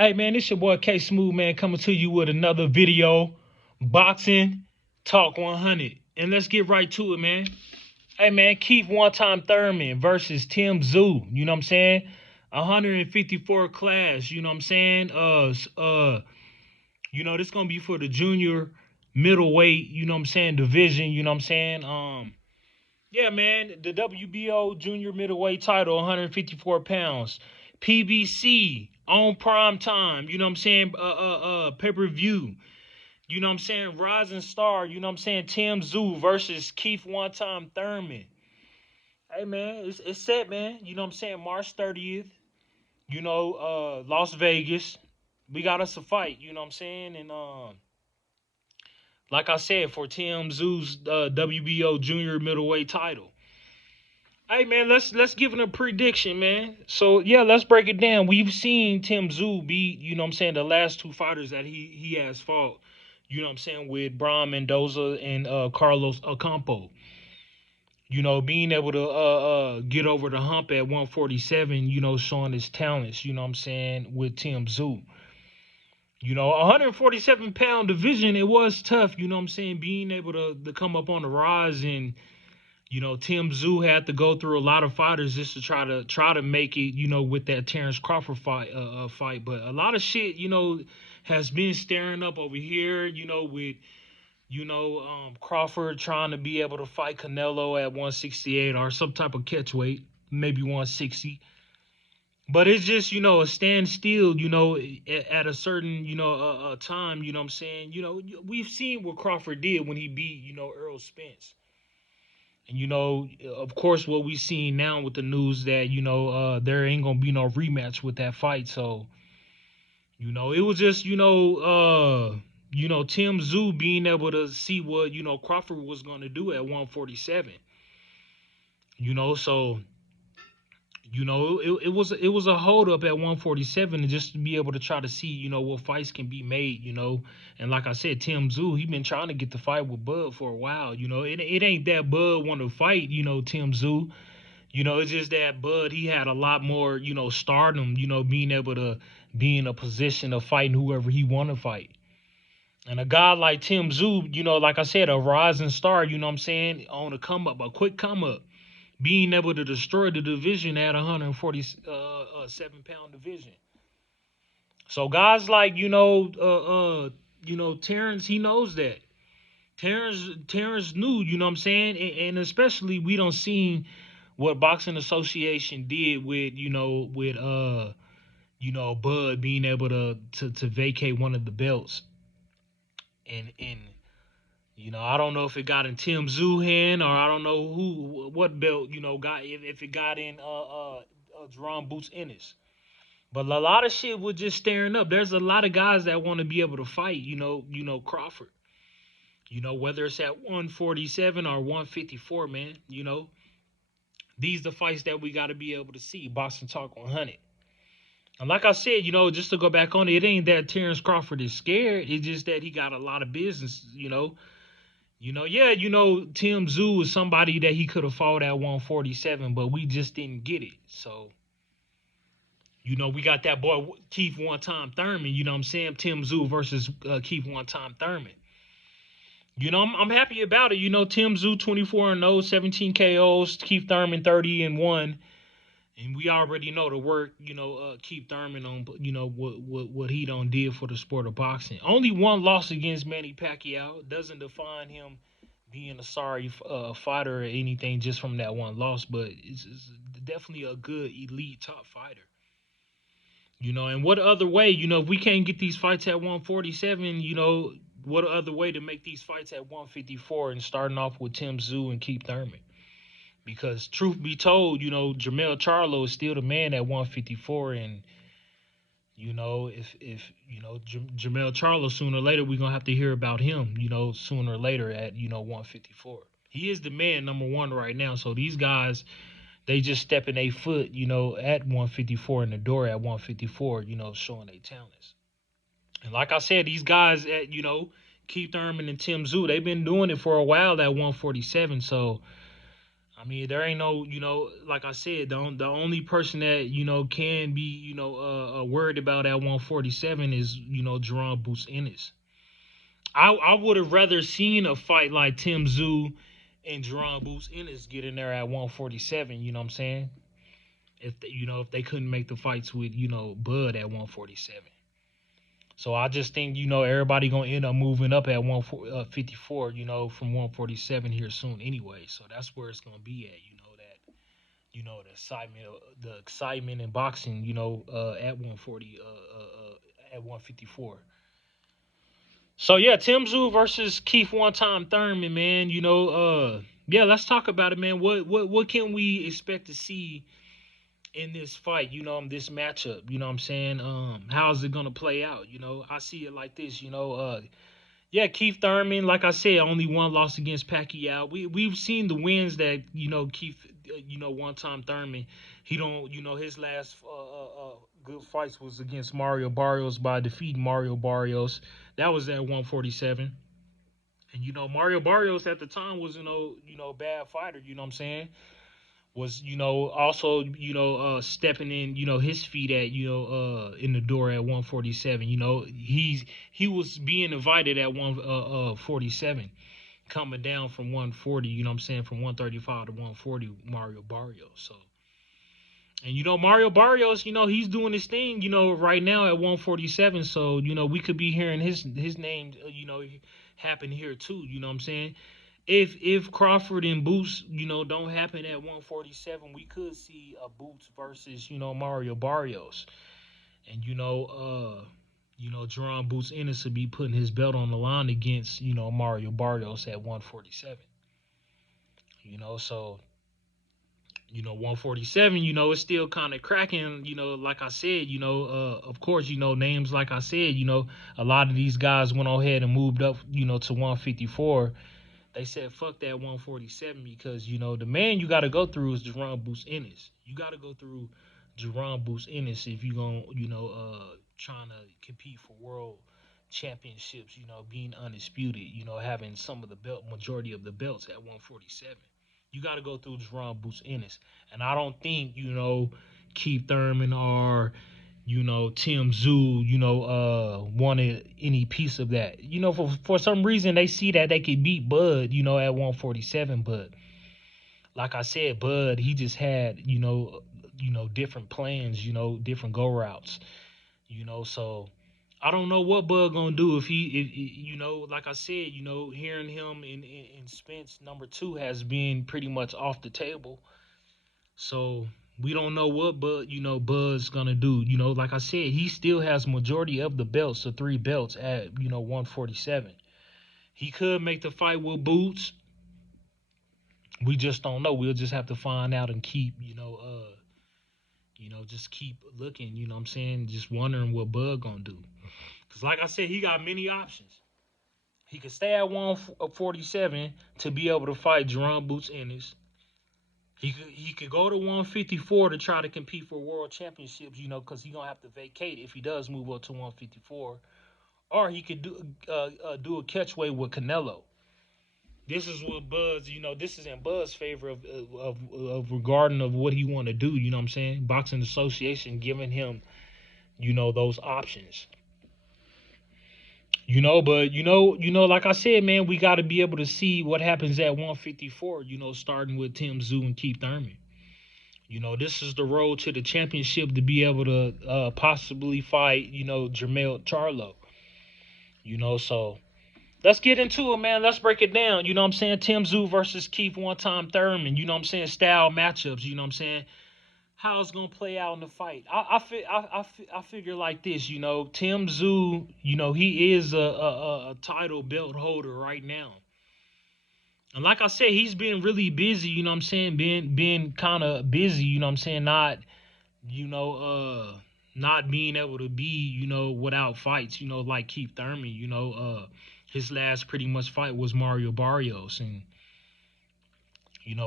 Hey man, it's your boy K Smooth, man, coming to you with another video, Boxing Talk 100. And let's get right to it, man. Hey man, Keith One-Time Thurman versus Tszyu, you know what I'm saying? 154 class, you know what I'm saying? This gonna be for the junior middleweight, you know what I'm saying, division, you know what I'm saying? Yeah, man, the WBO junior middleweight title, 154 pounds. PBC on prime time, you know what I'm saying? Pay-per-view. You know what I'm saying? Rising star, you know what I'm saying? Tszyu versus Keith One-Time Thurman. Hey man, it's set, man. You know what I'm saying? March 30th. Las Vegas. We got us a fight, you know what I'm saying? And like I said, for Tszyu's WBO junior middleweight title. Hey man, let's give it a prediction, man. So yeah, let's break it down. We've seen Tszyu beat, you know what I'm saying, the last two fighters that he has fought, you know what I'm saying, with Brian Mendoza and Carlos Ocampo. You know, being able to get over the hump at 147, you know, showing his talents, you know what I'm saying, with Tszyu. You know, 147-pound division, it was tough, you know what I'm saying, being able to come up on the rise. And Tszyu had to go through a lot of fighters just to try to make it, you know, with that Terrence Crawford fight. But a lot of shit, you know, has been stirring up over here, you know, with Crawford trying to be able to fight Canelo at 168 or some type of catch weight, maybe 160. But it's just, you know, a standstill, you know, at a certain, time, you know what I'm saying? You know, we've seen what Crawford did when he beat, you know, Earl Spence. And, you know, of course, what we seen now with the news that, there ain't going to be no rematch with that fight. So, you know, it was just, Tszyu being able to see what, you know, Crawford was going to do at 147. You know, so, it was a hold up at 147, and just to be able to try to see, you know, what fights can be made, you know. And like I said, Tszyu, he been trying to get the fight with Bud for a while, you know. It ain't that Bud want to fight, you know, Tszyu. You know, it's just that Bud, he had a lot more, you know, stardom, you know, being able to be in a position of fighting whoever he want to fight. And a guy like Tszyu, you know, like I said, a rising star, you know what I'm saying, on a come up, a quick come up, being able to destroy the division at 147-pound division. So guys like, Terrence, he knows that. Terrence knew, you know what I'm saying? And especially we don't see what Boxing Association did with, Bud being able to vacate one of the belts. And I don't know if it got in Tszyu hand, or I don't know what belt, you know, got, if it got in Jerome Boots Ennis. But a lot of shit was just staring up. There's a lot of guys that want to be able to fight, Crawford. You know, whether it's at 147 or 154, man, you know. These the fights that we got to be able to see. Boxing Talk 100. And like I said, you know, just to go back on it, it ain't that Terrence Crawford is scared. It's just that he got a lot of business, you know. Tszyu is somebody that he could have fought at 147, but we just didn't get it. So, you know, we got that boy Keith One-Time Thurman, you know what I'm saying? Tszyu versus Keith One-Time Thurman. You know, I'm happy about it. You know, Tszyu 24-0, 17 KOs, Keith Thurman 30-1. And we already know the work, Keith Thurman on, what he done did for the sport of boxing. Only one loss against Manny Pacquiao. Doesn't define him being a sorry fighter or anything just from that one loss, but it's definitely a good elite top fighter. You know, and what other way, you know, if we can't get these fights at 147, you know, what other way to make these fights at 154 and starting off with Tszyu and Keith Thurman? Because truth be told, you know, Jermell Charlo is still the man at 154. And, you know, if Jermell Charlo, sooner or later, we're going to have to hear about him, you know, sooner or later at, 154. He is the man, number one right now. So these guys, they just stepping a foot, you know, at 154 in the door at 154, you know, showing their talents. And like I said, these guys at, Keith Thurman and Tszyu, they've been doing it for a while at 147. So, I mean, there ain't no, like I said, the only person that, can be, worried about at 147 is, Jerome Boots Ennis. I would have rather seen a fight like Tim Tszyu and Jerome Boots Ennis get in there at 147, you know what I'm saying? If they couldn't make the fights with, Bud at 147. So I just think, everybody going to end up moving up at 154, from 147 here soon anyway. So that's where it's going to be at, the excitement in boxing, at 140, at 154. So yeah, Tim Tszyu versus Keith One Time Thurman, man. Yeah, let's talk about it, man. What can we expect to see in this fight? This matchup. You know what I'm saying? How's it gonna play out? I see it like this. Yeah, Keith Thurman, like I said, only one loss against Pacquiao. We've seen the wins that Keith, One Time Thurman. He don't, his last good fights was against Mario Barrios by defeating Mario Barrios. That was at 147. And Mario Barrios at the time was bad fighter. You know what I'm saying? Was also stepping in his feet at in the door at 147. He was being invited at 147, coming down from 140. What I'm saying, from 135 to 140, Mario Barrios. So, and Mario Barrios, he's doing his thing right now at 147. So we could be hearing his name happen here too. You know what I'm saying? If Crawford and Boots, don't happen at 147, we could see a Boots versus, Mario Barrios. And Jerome Boots Ennis will be putting his belt on the line against, Mario Barrios at 147. So 147, it's still kind of cracking, like I said, of course, names like I said, a lot of these guys went ahead and moved up, to 154. They said, fuck that 147 because, the man you got to go through is Jerome Boots Ennis. You got to go through Jerome Boots Ennis if you're going to, trying to compete for world championships, being undisputed, having some of the majority of the belts at 147. You got to go through Jerome Boots Ennis. And I don't think, Keith Thurman or Tim Tszyu, wanted any piece of that. For some reason they see that they could beat Bud, at 147, but like I said, Bud, he just had, different plans, different go routes, so I don't know what Bud gonna do if like I said, hearing him in Spence #2 has been pretty much off the table. So we don't know what Bud's gonna do. Like I said, he still has majority of the belts, the 3 belts at 147. He could make the fight with Boots. We just don't know. We'll just have to find out and keep, just keep looking, what I'm saying? Just wondering what Bud gonna do. Cause like I said, he got many options. He could stay at 147 to be able to fight Jerome Boots Ennis. He could go to 154 to try to compete for world championships, because he's going to have to vacate if he does move up to 154. Or he could do a catchweight with Canelo. This is what Bud's, this is in Bud's favor of regarding of what he want to do, you know what I'm saying? Boxing Association giving him, those options. But like I said, man, we got to be able to see what happens at 154, starting with Tim Tszyu and Keith Thurman. This is the road to the championship to be able to possibly fight, Jermell Charlo. So let's get into it, man. Let's break it down. You know what I'm saying? Tim Tszyu versus Keith One Time Thurman. You know what I'm saying? Style matchups. You know what I'm saying? How it's gonna play out in the fight. I figure like this, Tim Tszyu, he is a title belt holder right now. And like I said, he's been really busy, you know what I'm saying? Been kind of busy, you know what I'm saying? Not being able to be, without fights, like Keith Thurman, his last pretty much fight was Mario Barrios, and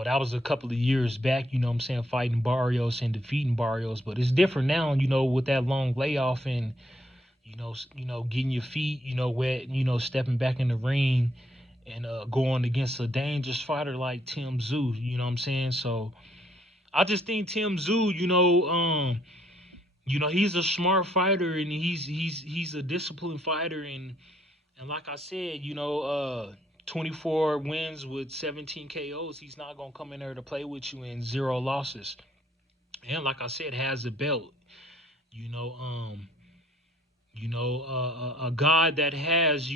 that was a couple of years back, what I'm saying, fighting Barrios and defeating Barrios. But it's different now, with that long layoff and, getting your feet, wet, stepping back in the ring and going against a dangerous fighter like Tim Tszyu. You know what I'm saying? So I just think Tim Tszyu, he's a smart fighter, and he's a disciplined fighter, and like I said, 24 wins with 17 KOs. He's not gonna come in there to play with you in 0 losses. And like I said, has a belt. You know, a guy that has,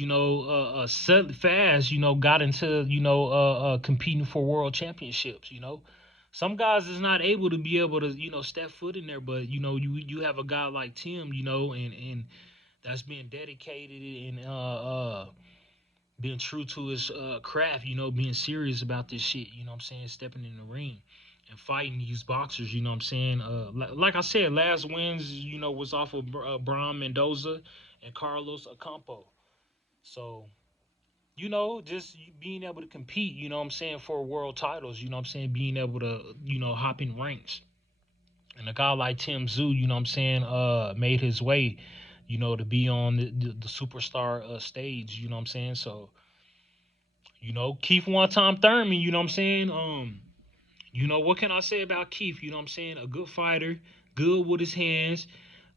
set fast, got into, competing for world championships. Some guys is not able to be able to, step foot in there, but you have a guy like Tim, and that's being dedicated and being true to his craft, being serious about this shit, you know what I'm saying, stepping in the ring and fighting these boxers, you know what I'm saying. Like I said, last wins, was off of Brian Mendoza and Carlos Ocampo. So, just being able to compete, you know what I'm saying, for world titles, you know what I'm saying, being able to, hop in ranks. And a guy like Tim Tszyu, you know what I'm saying, made his way, to be on the superstar stage, you know what I'm saying. So, Keith one time Thurman, you know what I'm saying? What can I say about Keith? You know what I'm saying? A good fighter, good with his hands,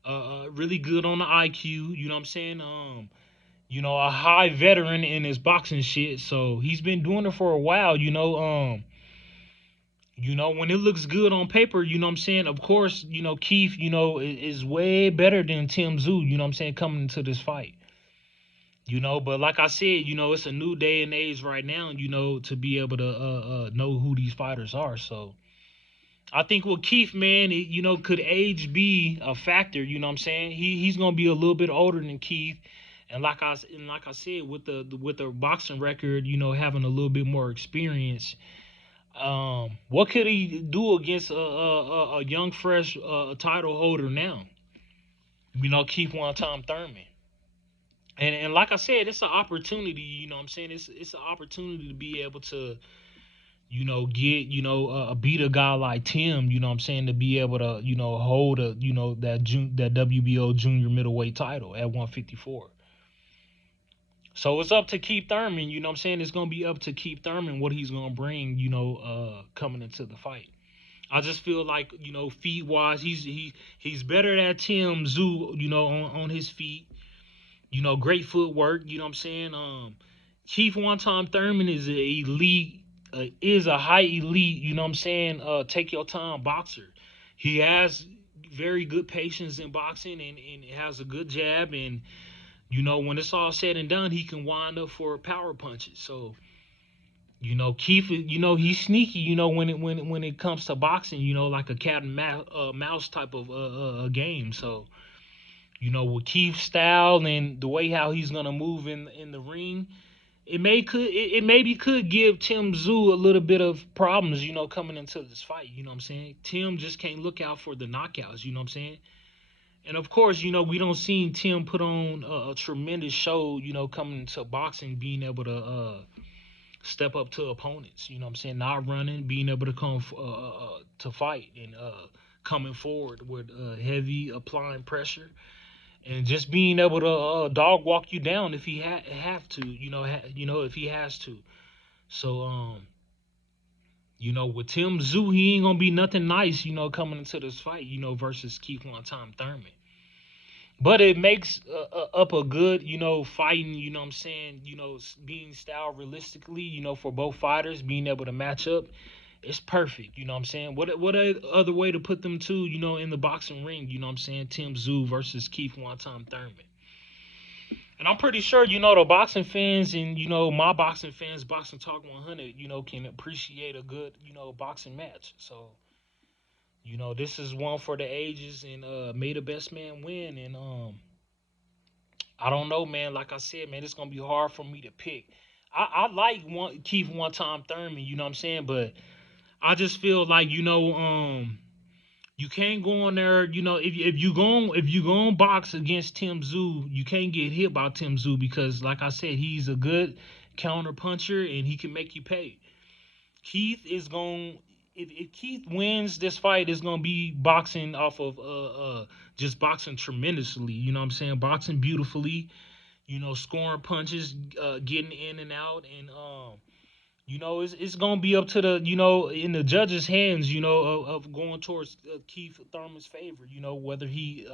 really good on the IQ, you know what I'm saying? A high veteran in his boxing shit. So he's been doing it for a while, when it looks good on paper, you know what I'm saying? Of course, Keith, is way better than Tim Tszyu, you know what I'm saying, coming into this fight. But like I said, it's a new day and age right now, to be able to know who these fighters are. So I think with Keith, man, could age be a factor? You know what I'm saying? He's gonna be a little bit older than Keith, and like I said, with the boxing record, having a little bit more experience, what could he do against a young, fresh title holder now? Keith one time Thurman. And like I said, it's an opportunity. You know what I'm saying? It's an opportunity to be able to, get, beat a guy like Tim. You know what I'm saying? To be able to, hold a, that WBO junior middleweight title at 154. So it's up to Keith Thurman. You know what I'm saying? It's gonna be up to Keith Thurman what he's gonna bring. Coming into the fight. I just feel like, feet wise, he's better than Tim Tszyu. On his feet. Great footwork. You know what I'm saying? Keith one time Thurman is an elite, is a high elite. You know what I'm saying? Take your time boxer. He has very good patience in boxing, and has a good jab. And when it's all said and done, he can wind up for power punches. So Keith, he's sneaky. When it comes to boxing, like a cat and mouse type of game. So. With Keith's style and the way how he's gonna move in the ring, it maybe could give Tim Tszyu a little bit of problems, coming into this fight. You know what I'm saying? Tim just can't look out for the knockouts. You know what I'm saying? And of course, we don't see Tim put on a tremendous show. Coming into boxing, being able to step up to opponents. You know what I'm saying? Not running, being able to come to fight, and coming forward with heavy applying pressure, and just being able to dog walk you down if he have to, if he has to. So, with Tim Tszyu, he ain't gonna be nothing nice, coming into this fight, versus Keith one time Thurman. But it makes up a good, fighting, what I'm saying, being style realistically, for both fighters, being able to match up. It's perfect, you know what I'm saying? What other way to put them two, in the boxing ring, you know what I'm saying? Tim Tszyu versus Keith one time Thurman. And I'm pretty sure, the boxing fans and, my boxing fans, Boxing Talk 100, can appreciate a good, boxing match. So, this is one for the ages, and may the best man win. And I don't know, man. Like I said, man, it's gonna be hard for me to pick. I like Keith one time Thurman, you know what I'm saying? But I just feel like, you can't go on there, if you going box against Tim Tszyu, you can't get hit by Tim Tszyu, because like I said, he's a good counter puncher and he can make you pay. Keith is going, if Keith wins this fight, it's gonna be boxing off of just boxing tremendously, you know what I'm saying? Boxing beautifully, scoring punches, getting in and out, and it's gonna be up to the in the judges' hands, of going towards Keith Thurman's favor. Whether he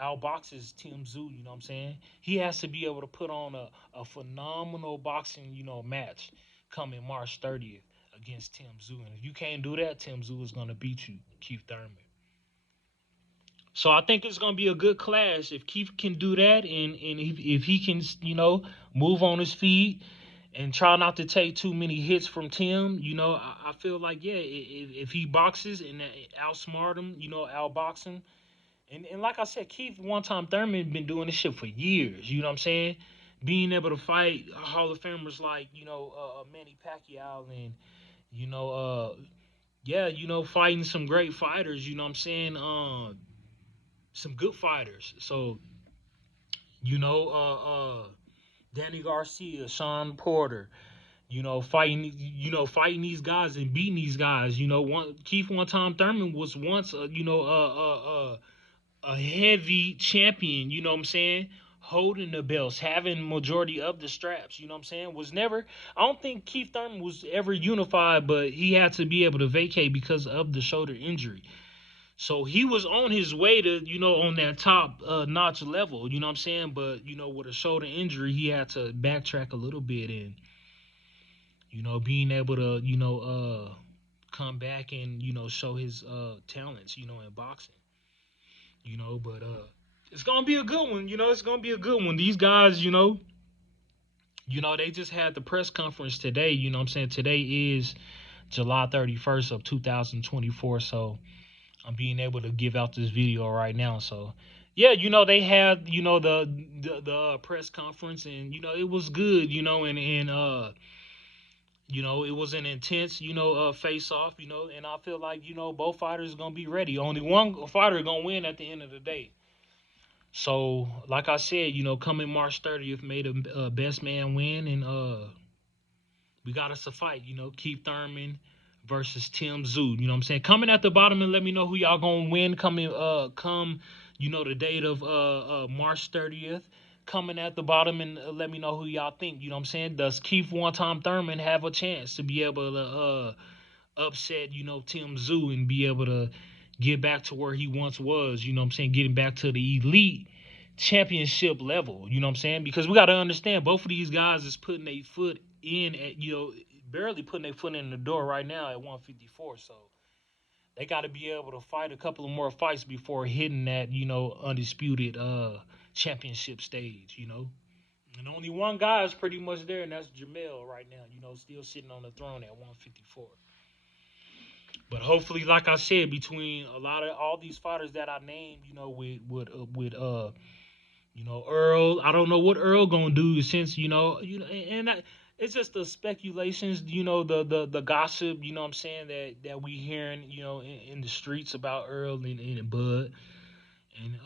outboxes Tim Tszyu. You know what I'm saying? He has to be able to put on a phenomenal boxing match coming March 30th against Tim Tszyu. And if you can't do that, Tim Tszyu is gonna beat you, Keith Thurman. So I think it's gonna be a good clash if Keith can do that, and if he can move on his feet and try not to take too many hits from Tim. I feel like, yeah, if he boxes and outsmart him, outbox him, and like I said, Keith one time Thurman been doing this shit for years. You know what I'm saying? Being able to fight Hall of Famers like Manny Pacquiao, and yeah, fighting some great fighters. You know what I'm saying? Some good fighters. So you know, Danny Garcia, Sean Porter, fighting these guys and beating these guys. Keith one time Thurman was once a heavy champion. You know what I'm saying? Holding the belts, having majority of the straps. You know what I'm saying? Was never. I don't think Keith Thurman was ever unified, but he had to be able to vacate because of the shoulder injury. So he was on his way to, on that top notch level, you know what I'm saying? But, with a shoulder injury, he had to backtrack a little bit, and, being able to, come back and, show his talents, in boxing, but it's going to be a good one, it's going to be a good one. These guys, they just had the press conference today, you know what I'm saying? Today is July 31st of 2024, so I'm being able to give out this video right now. So, yeah, they had, the press conference, and, it was good, and it was an intense, face off, and I feel like, both fighters are going to be ready. Only one fighter going to win at the end of the day. So, like I said, coming March 30th, made a best man win, and we got us a fight, Keith Thurman versus Tim Tszyu. You know what I'm saying? Comment at the bottom and let me know who y'all gonna win coming the date of March 30th. Comment at the bottom and let me know who y'all think. You know what I'm saying? Does Keith one time Thurman have a chance to be able to upset, Tim Tszyu and be able to get back to where he once was, you know what I'm saying? Getting back to the elite championship level, you know what I'm saying? Because we got to understand both of these guys is putting their foot in at, barely putting their foot in the door right now at 154. So they got to be able to fight a couple of more fights before hitting that, undisputed championship stage, And only one guy is pretty much there, and that's Jamel right now, still sitting on the throne at 154. But hopefully, like I said, between a lot of all these fighters that I named, with Earl, I don't know what Earl gonna do since and it's just the speculations, the gossip, you know what I'm saying, that we hearing, in the streets about Earl and Bud, and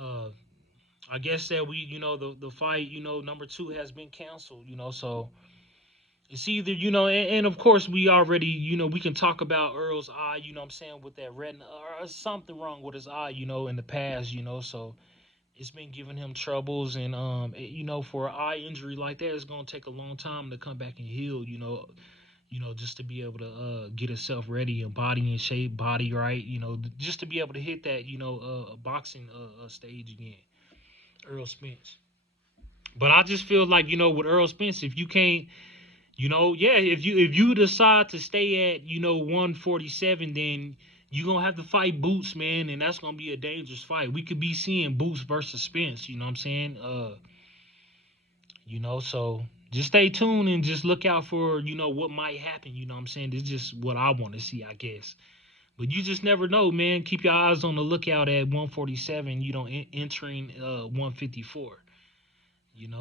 I guess that we, the fight, number 2 has been canceled, so. It's either, and of course we already, we can talk about Earl's eye, you know what I'm saying, with that retina, or something wrong with his eye, in the past, so it's been giving him troubles, and, for an eye injury like that, it's going to take a long time to come back and heal, just to be able to get himself ready and body in shape, body right, just to be able to hit that, boxing stage again, Earl Spence. But I just feel like, with Earl Spence, if you can't, if you decide to stay at 147, then you're gonna have to fight Boots, man, and that's gonna be a dangerous fight. We could be seeing Boots versus Spence, you know what I'm saying? So just stay tuned and just look out for what might happen, you know what I'm saying? It's just what I want to see, I guess. But you just never know, man. Keep your eyes on the lookout at 147, entering 154. And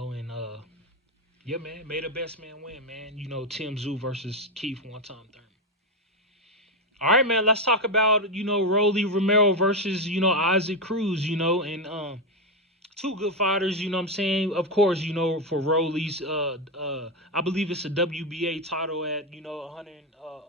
yeah, man, may the best man win, man. Tim Tszyu versus Keith one time Thurman. All right, man, let's talk about, Romero versus, Isaac Cruz, and two good fighters, you know what I'm saying? Of course, for Rolly's, I believe it's a WBA title at, 100,